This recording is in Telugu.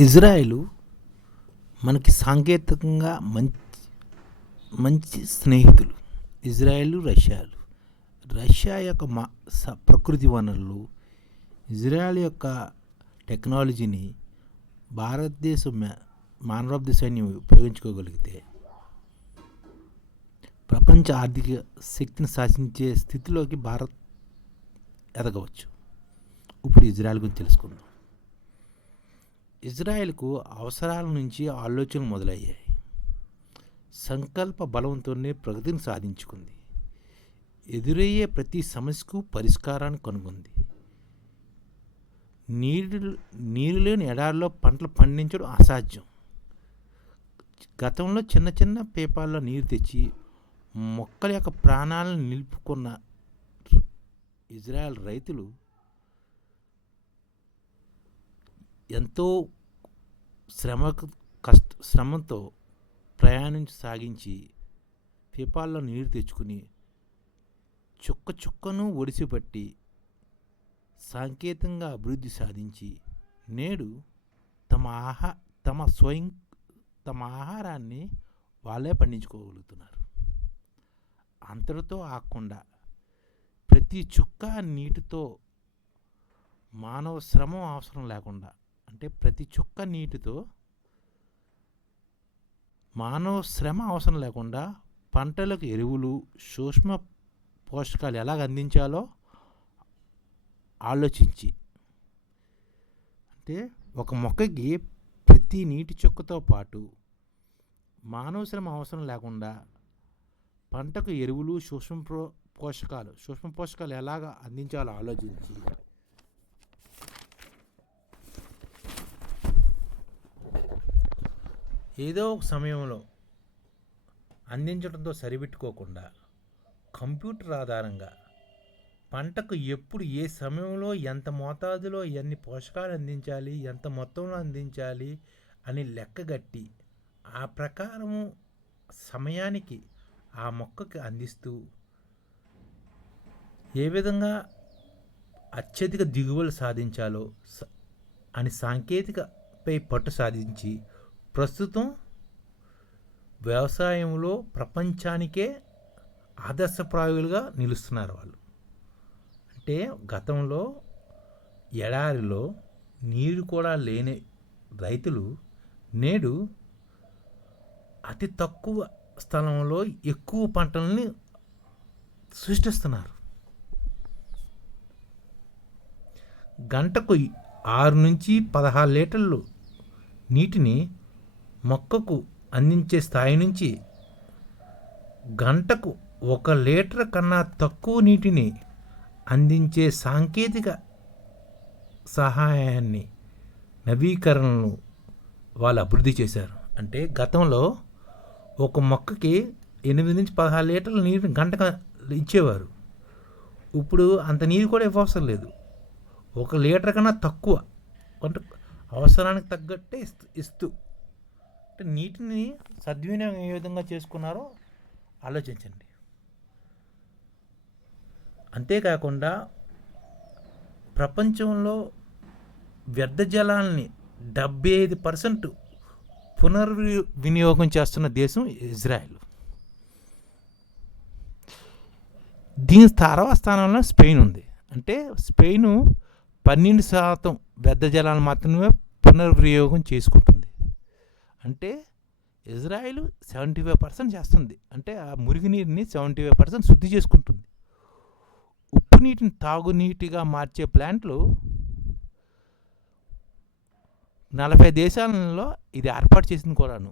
ఇజ్రాయెలు మనకి సాంకేతికంగా మంచి స్నేహితులు. ఇజ్రాయెల్, రష్యాలు. రష్యా యొక్క ప్రకృతి వనరులు, ఇజ్రాయెల్ యొక్క టెక్నాలజీని భారతదేశం మానవ సైన్యం ఉపయోగించుకోగలిగితే ప్రపంచ ఆర్థిక శక్తిని శాసించే స్థితిలోకి భారత్ ఎదగవచ్చు. ఇప్పుడు ఇజ్రాయెల్ గురించి తెలుసుకుందాం. ఇజ్రాయెల్కు అవసరాల నుంచి ఆలోచనలు మొదలయ్యాయి. సంకల్ప బలంతోనే ప్రగతిని సాధించుకుంది. ఎదురయ్యే ప్రతి సమస్యకు పరిష్కారాన్ని కనుగొంది. నీరు లేని ఎడారిలో పంటలు పండించడం అసాధ్యం. గతంలో చిన్న చిన్న పేపాల్లో నీరు తెచ్చి మొక్కల యొక్క ప్రాణాలను నిలుపుకున్న ఇజ్రాయెల్ రైతులు ఎంతో శ్రమతో ప్రయాణించి సాగించి పేపాల్లో నీరు తెచ్చుకుని చుక్క చుక్కను ఒడిసిపట్టి సాంకేతికంగా అభివృద్ధి సాధించి నేడు తమ ఆహారాన్ని వాళ్ళే పండించుకోగలుగుతున్నారు. అంతటితో ఆకుండా ప్రతి చుక్క నీటితో మానవ శ్రమ అవసరం లేకుండా, అంటే ప్రతి చుక్క నీటితో మానవ శ్రమ అవసరం లేకుండా పంటలకు ఎరువులు, సూక్ష్మ పోషకాలు ఎలాగ అందించాలో ఆలోచించి, అంటే ఒక మొక్కకి ప్రతి నీటి చుక్కతో పాటు మానవ శ్రమ అవసరం లేకుండా పంటకు ఎరువులు, సూక్ష్మ పోషకాలు ఎలాగ అందించాలో ఆలోచించి ఏదో ఒక సమయంలో అందించడంతో సరిపెట్టుకోకుండా కంప్యూటర్ ఆధారంగా పంటకు ఎప్పుడు ఏ సమయంలో ఎంత మోతాదులో ఎన్ని పోషకాలు అందించాలి, ఎంత మొత్తంలో అందించాలి అని లెక్కగట్టి ఆ ప్రకారము సమయానికి ఆ మొక్కకి అందిస్తూ ఏ విధంగా అత్యధిక దిగుబడులు సాధించాలో అని సాంకేతికపై పట్టు సాధించి ప్రస్తుతం వ్యవసాయంలో ప్రపంచానికే ఆదర్శప్రాయులుగా నిలుస్తున్నారు వాళ్ళు. అంటే గతంలో ఎడారిలో నీరు కూడా లేని రైతులు నేడు అతి తక్కువ స్థలంలో ఎక్కువ పంటలని సృష్టిస్తున్నారు. గంటకు 6 నుంచి 16 లీటర్లు నీటిని మొక్కకు అందించే స్థాయి నుంచి గంటకు 1 లీటర్ కన్నా తక్కువ నీటిని అందించే సాంకేతిక సహాయాన్ని, నవీకరణను వాళ్ళు అభివృద్ధి చేశారు. అంటే గతంలో ఒక మొక్కకి 8 నుంచి 16 లీటర్ల నీరు గంటకు ఇచ్చేవారు. ఇప్పుడు అంత నీరు కూడా ఇవ్వవసరం లేదు. 1 లీటర్ కన్నా తక్కువ, అంటే అవసరానికి తగ్గట్టే ఇస్తూ అంటే నీటిని సద్వినియోగం ఏ విధంగా చేసుకున్నారో ఆలోచించండి. అంతేకాకుండా ప్రపంచంలో వ్యర్థ జలాల్ని 75% పునర్వినియోగం చేస్తున్న దేశం ఇజ్రాయెల్. దీని తర్వాత స్థానంలో స్పెయిన్ ఉంది. అంటే స్పెయిన్ 12% వ్యర్థ జలాలు మాత్రమే పునర్వినియోగం చేసుకుంటుంది. అంటే ఇజ్రాయెల్ 75% చేస్తుంది. అంటే ఆ మురుగునీరుని 75% శుద్ధి చేసుకుంటుంది. ఉప్పు నీటిని తాగునీటిగా మార్చే ప్లాంట్లు 40 దేశాలలో ఇది ఏర్పాటు చేసింది కూడాను.